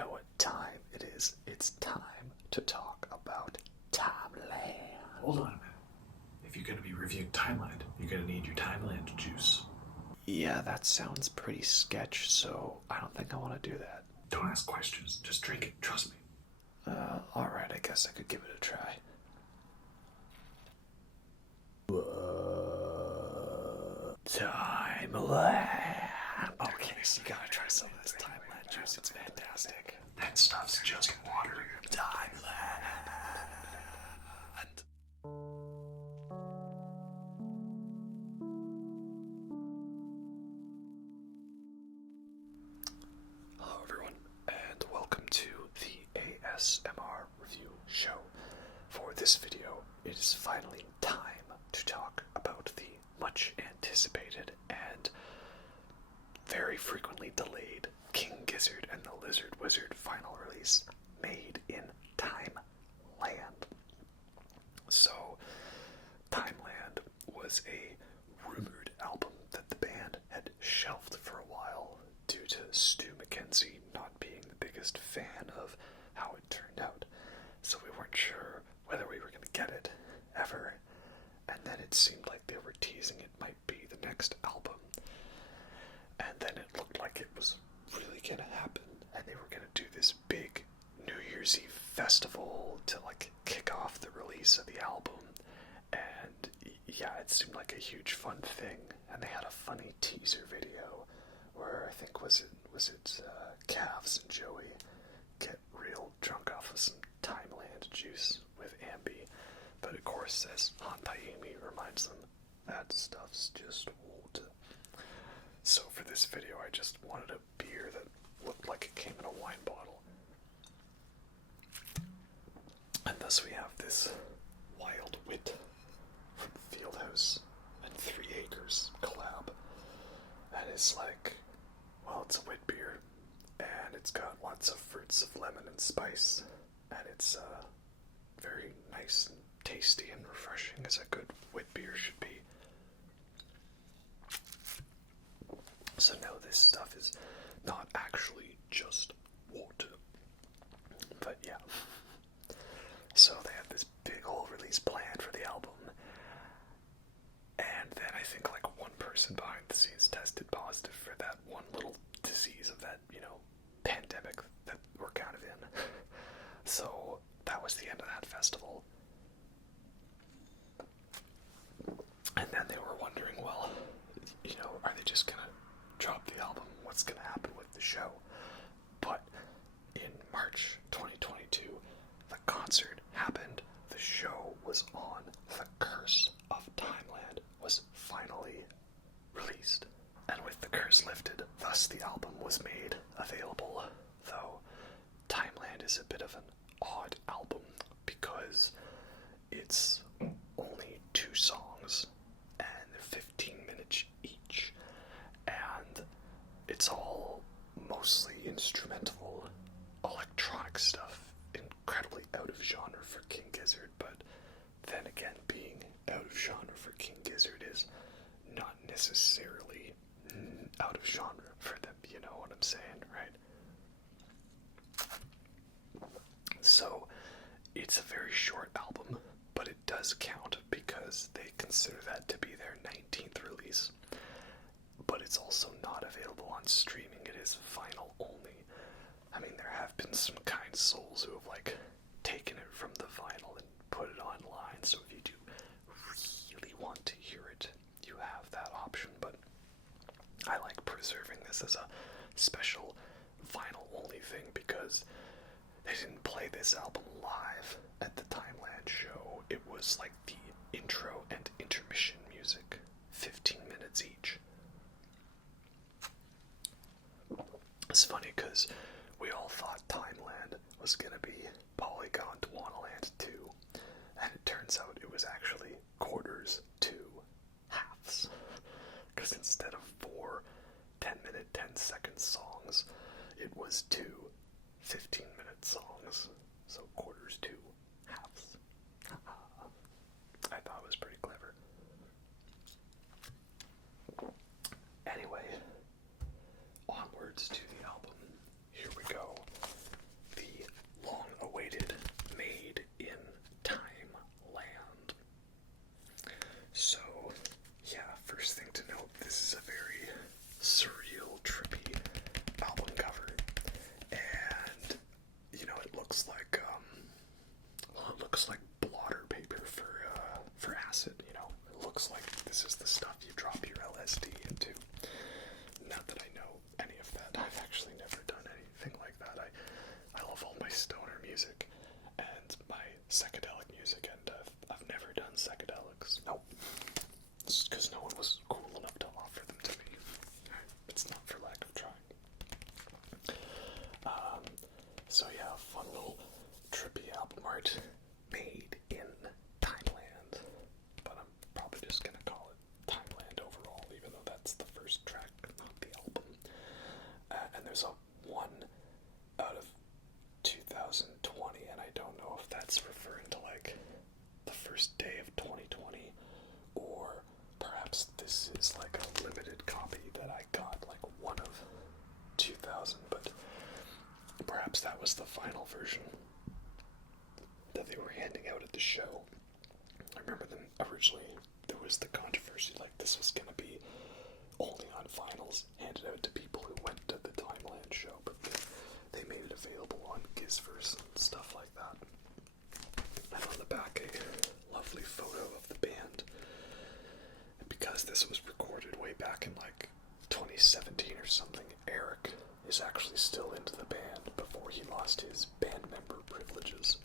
know what time it is. It's time to talk about Timeland. Hold on a minute. If you're going to be reviewing Timeland, you're going to need your Timeland juice. Yeah, that sounds pretty sketch, so I don't think I want to do that. Don't ask questions. Just drink it. Trust me. Alright, I guess I could give it a try. Timeland. Okay, so you gotta try some of this Timeland juice. It's fantastic. That stuff's just water. Timeland. Hello everyone, and welcome to the ASMR review show. For this video, it is finally time to talk about the much anticipated and very frequently delayed King Gizzard and the Lizard Wizard final release, made in Timeland. So, Timeland was a rumored album that the band had shelved for a while due to Stu McKenzie not being the biggest fan of how it turned out. So we weren't sure whether we were going to get it ever. And then it seemed like they were teasing it might be the next album. And then it looked like it was really going to happen. And they were going to do this big New Year's Eve festival to kick off the release of the album. And yeah, it seemed like a huge fun thing. And they had a funny teaser video where I think was it Cavs and Joey get real drunk off of some Timeland juice with Ambi. But of course, as Hantaimi reminds them, that stuff's just water. So for this video, I just wanted a beer that looked like it came in a wine bottle. And thus we have this Wild Wit from Fieldhouse and 3 Acres collab. And it's it's a wit beer. And it's got lots of fruits of lemon and spice. And it's very nice and tasty and refreshing, as a good wit beer should be. So no, this stuff is not actually just water. But yeah. So they had this big old release planned for the album. And then I think one person behind the scenes tested positive for that one little disease of that, pandemic that we're kind of in. So that was the end of that festival. And then they were wondering, well, are they just gonna drop the album? What's gonna happen with the show? But in March 2022, the concert happened. The show was on. The Curse of Timeland was finally released. And with the curse lifted, thus the album was made available. Though Timeland is a bit of an odd album because it's only 2 songs and 15 minutes each, and it's all mostly instrumental electronic stuff, incredibly out of genre for King Gizzard. But then again, being out of genre for King Gizzard is not necessarily out of genre for them, you know what I'm saying, right? So it's a very short album, but it does count because they consider that to be their 19th release. But it's also not available on streaming. It is vinyl only. I mean, there have been some kind souls who have taken it from the vinyl and put it online, so if you do really want to hear it, you have that option. But I like preserving this as a special vinyl only thing because they didn't play this album live at the Timeland show. It was the intro and intermission music, 15 minutes each. It's funny because we all thought Timeland was going to be Polygon Dwanaland 2, and it turns out it was actually quarters to halves. Because instead of 4 10-minute, 10-second songs, it was 2 15-minute songs. So quarters to halves. I thought it was pretty clever. Anyway, onwards to the album. Here we go. album art made in Timeland, but I'm probably just gonna call it Timeland overall, even though that's the first track, not the album. And there's a 1 out of 2020, and I don't know if that's referring to like the first day of 2020, or perhaps this is like a limited copy that I got, like 1 of 2000, but perhaps that was the final version that they were handing out at the show. I remember them originally, there was the controversy, like this was going to be only on vinyls, handed out to people who went to the Timeland show, but they made it available on Gizzard and stuff like that. And on the back, a lovely photo of the band. And because this was recorded way back in like 2017 or something, Eric is actually still into the band before he lost his band member privileges.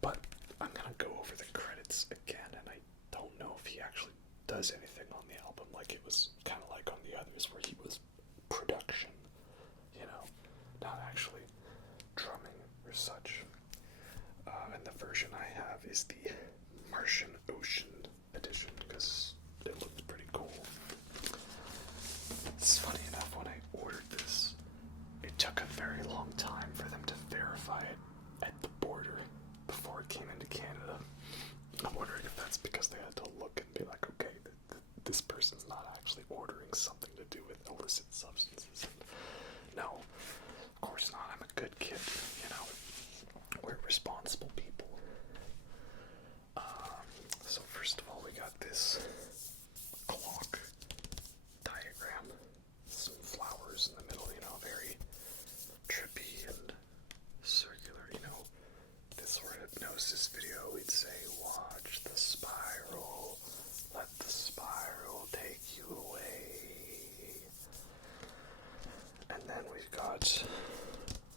But I'm gonna go over the credits again, and I don't know if he actually does anything on the album. Like, it was kind of like on the others where he was production, you know, not actually drumming or such. And the version I have is the Martian Ocean edition, because it looks pretty cool. It's funny enough, when I ordered this, it took a very long time for them to verify it at the border before it came into Canada. I'm wondering if that's because they had to look and be like, okay, this person's not actually ordering something to do with illicit substances. And no, of course not. I'm a good kid, you know. We're responsible people. So first of all, we got this clock diagram, some flowers in the middle, you know, very trippy and circular, you know. This sort of hypnosis video, we'd say, watch the spiral, let the spiral take you away. And then we've got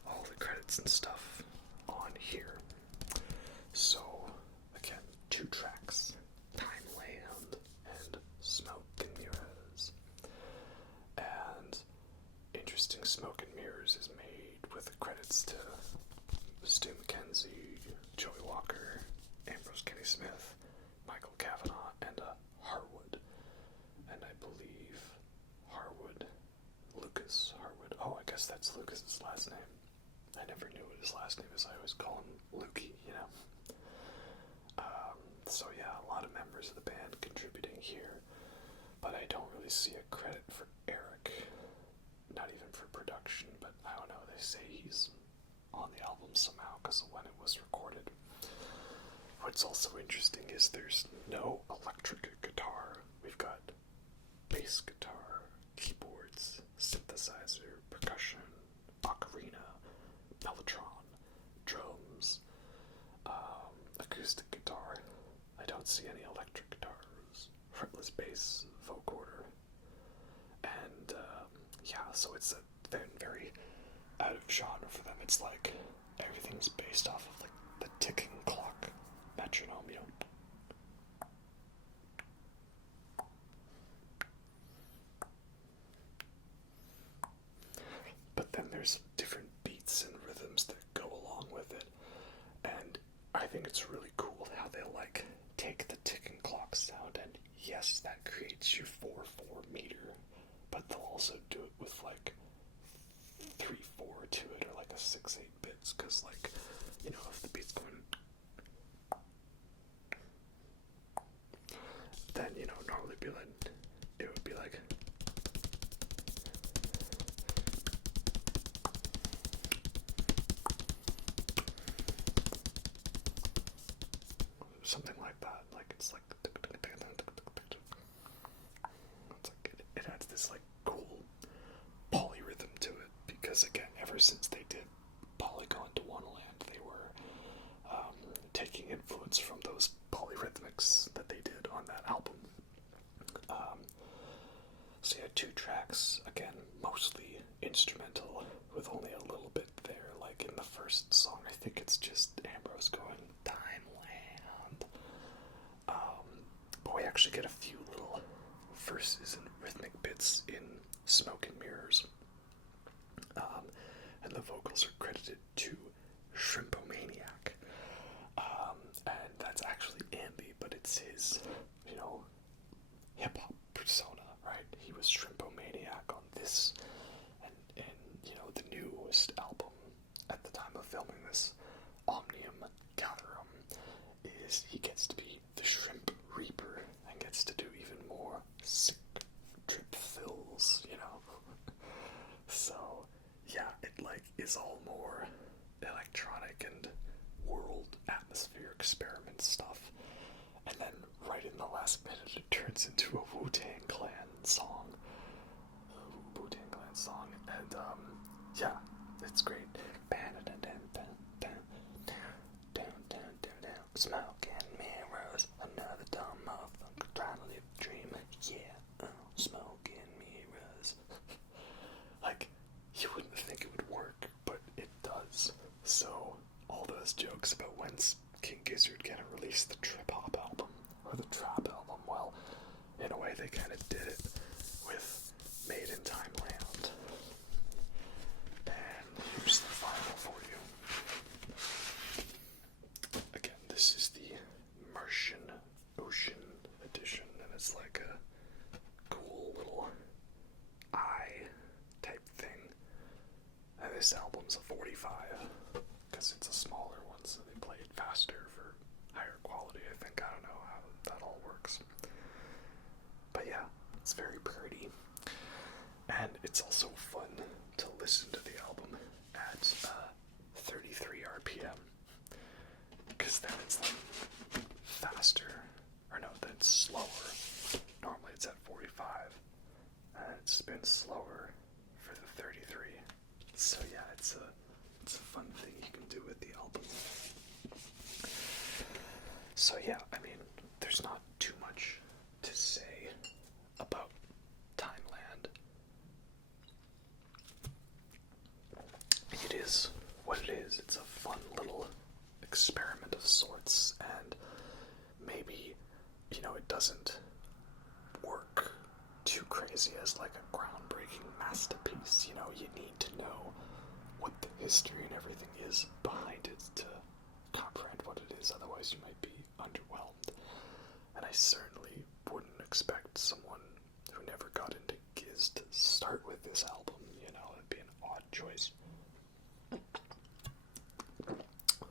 all the credits and stuff on here. So, again, 2 tracks, Timeland and Smoke and Mirrors. And interesting, Smoke and Mirrors is made with the credits to Stu McKenzie, Joey Walker, Ambrose Kenny Smith, Michael Kavanagh, and Harwood. And I believe Lucas Harwood. Oh, I guess that's Lucas's last name. I never knew what his last name is. I always call him Lukey, you know. So yeah, a lot of members of the band contributing here, but I don't really see a credit for Eric. Not even for production, but I don't know, they say he's on the album somehow because of when it was recorded. What's also interesting is there's no electric guitar. We've got bass guitar, keyboards, synthesizer, percussion, ocarina, mellotron, drums, acoustic guitar. I don't see any electric guitars, fretless bass, vocoder, and yeah, so it's a very out of genre for them. It's like everything's based off of like the ticking clock metronome, you know. But then there's different beats and rhythms that go along with it, and I think it's really cool how they like take the ticking clock sound, and yes, that creates your 4/4 meter, but they'll also do it with like 3/4 to it, or like a 6/8 bits, because like, you know, if the beat's going, then, you know, normally be like, it would be like, something like that. Like, it's like, it's like it adds this like cool polyrhythm to it, because again, ever since they did Polygon to Wonderland, they were taking influence from those polyrhythmics that they did on that album. So yeah, 2 tracks, again, mostly instrumental, with only a little bit there, like in the first song, I think it's just Ambrose going, Timeland. But we actually get a few little verses and rhythmic bits in Smoke and Mirrors. And the vocals are credited to Shrimp-o-manic, it's his, hip hop persona, right? He was Shrimp-o-maniac on this, and the newest album at the time of filming this, Omnium Gatherium, is he gets to be the Shrimp Reaper and gets to do even more sick drip fills, So, yeah, it is all more electronic and world atmosphere experiment stuff. And then right in the last minute it turns into a Wu-Tang Clan song. And yeah, it's great. Smoke and mirrors, another dumb motherfucker trying to live a dream. Yeah, smoke and mirrors. You wouldn't think it would work, but it does. So, all those jokes about when's King Gizzard gonna release the trip-hop album, or the trap album, well, in a way they kind of did it with Made in Timeland. And here's the final for you. Again, this is the Martian Ocean edition, and it's like a cool little eye type thing. And this album's a 45, because it's a smaller one, so they play it faster for higher quality, I think. I don't know how that all works. But yeah, it's very pretty. And it's also fun to listen to the album at 33 RPM. Because then it's faster. Or no, then it's slower. Normally it's at 45. And it's been slower for the 33. So yeah, it's a fun thing you can do with the album. So yeah, there's not too much to say about Timeland. It is what it is. It's a fun little experiment of sorts, and maybe, it doesn't work too crazy as like a groundbreaking masterpiece. You need to know what the history and everything is behind it to comprehend what it is, otherwise you might be underwhelmed. And I certainly wouldn't expect someone who never got into Gizz to start with this album, it'd be an odd choice.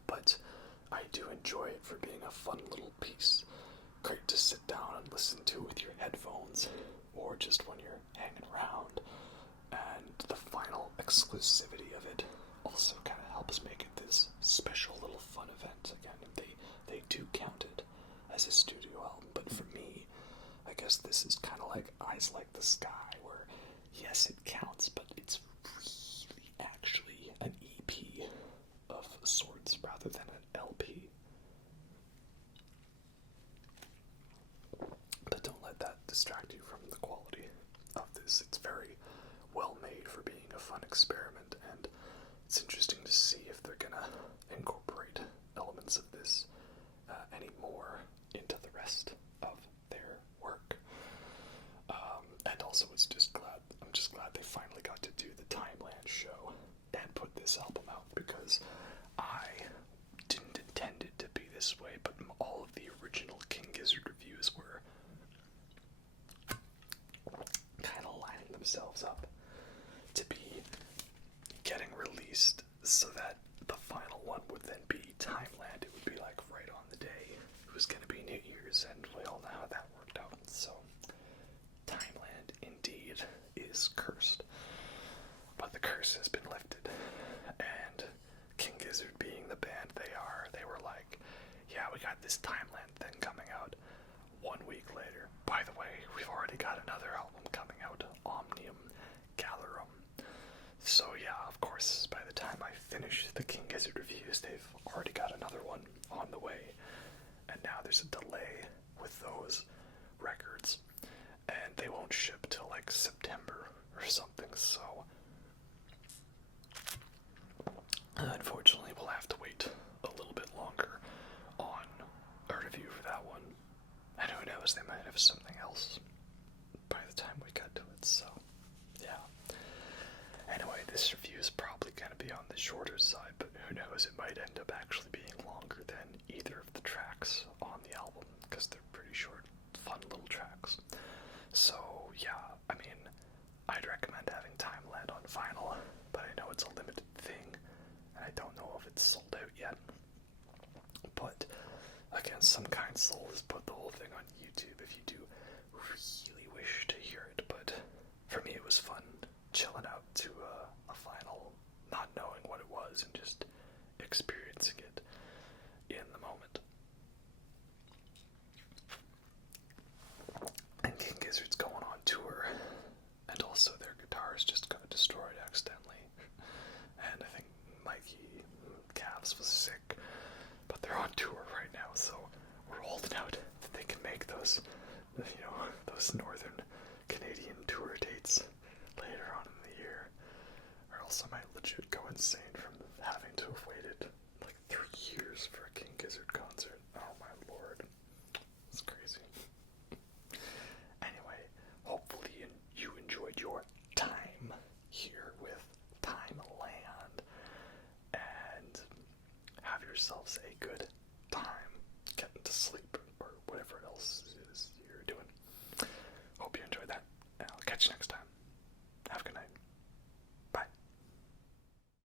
But I do enjoy it for being a fun little piece. Great to sit down and listen to with your headphones, or just when you're hanging around. And the final exclusivity of it also kind of helps make it this special little fun event. Again, they do count it as a studio album, but for me, I guess this is kind of like Eyes Like the Sky, where yes, it counts, but it's really actually an EP of sorts rather than an LP. But don't let that distract you from the quality of this. It's very well made for being a fun experiment, and it's interesting to see if they're gonna incorporate elements of this any more into the rest of their work. And also, I'm just glad they finally got to do the Timeland show and put this album out, because I didn't intend it to be this way, but all of the original King Gizz reviews were kind of lining themselves up to be getting released, so that the final one would then be Timeland. It would be like right on the day it was going to be New Year's, and we all know how that worked out. So Timeland indeed is cursed, but the curse has been lifted, and King Gizz, being the band they were like, yeah, we got this Timeland thing coming out. 1 week later, by the way, we've already got another album coming out, Omnium Gatherium. So yeah, of course, by the time I finish the King Gizz reviews, they've already got another one on the way. And now there's a delay with those records, and they won't ship till like September or something, so unfortunately we'll have to wait a little bit longer on a review for that one. And who knows, they might have something else by the time we get to it, so yeah. Anyway, this review is probably going to be on the shorter side, but who knows, it might end up actually being longer than either of the tracks on the album, because they're pretty I'd recommend having Timeland on vinyl, but I know it's a limited thing, and I don't know if it's sold out yet. But again, Some Kind Soul has put the whole thing on YouTube if you do really wish to hear it. But for me, it was fun chilling out to a vinyl, not knowing what it was, and just experiencing it in the moment. And King Gizzard's going on tour, and also their guitars just got destroyed accidentally. And I think Mikey Cavs was sick, but they're on tour right now, so we're holding out that they can make those, those northern Canadian tour dates later on in the year, or else I might legit go insane from having to have waited like 3 years for a King Gizzard concert. Oh my lord, it's crazy. Anyway, hopefully you enjoyed your time here with Timeland, and have yourselves a good time getting to sleep, or whatever else it is you're doing. Hope you enjoyed that, and I'll catch you next time.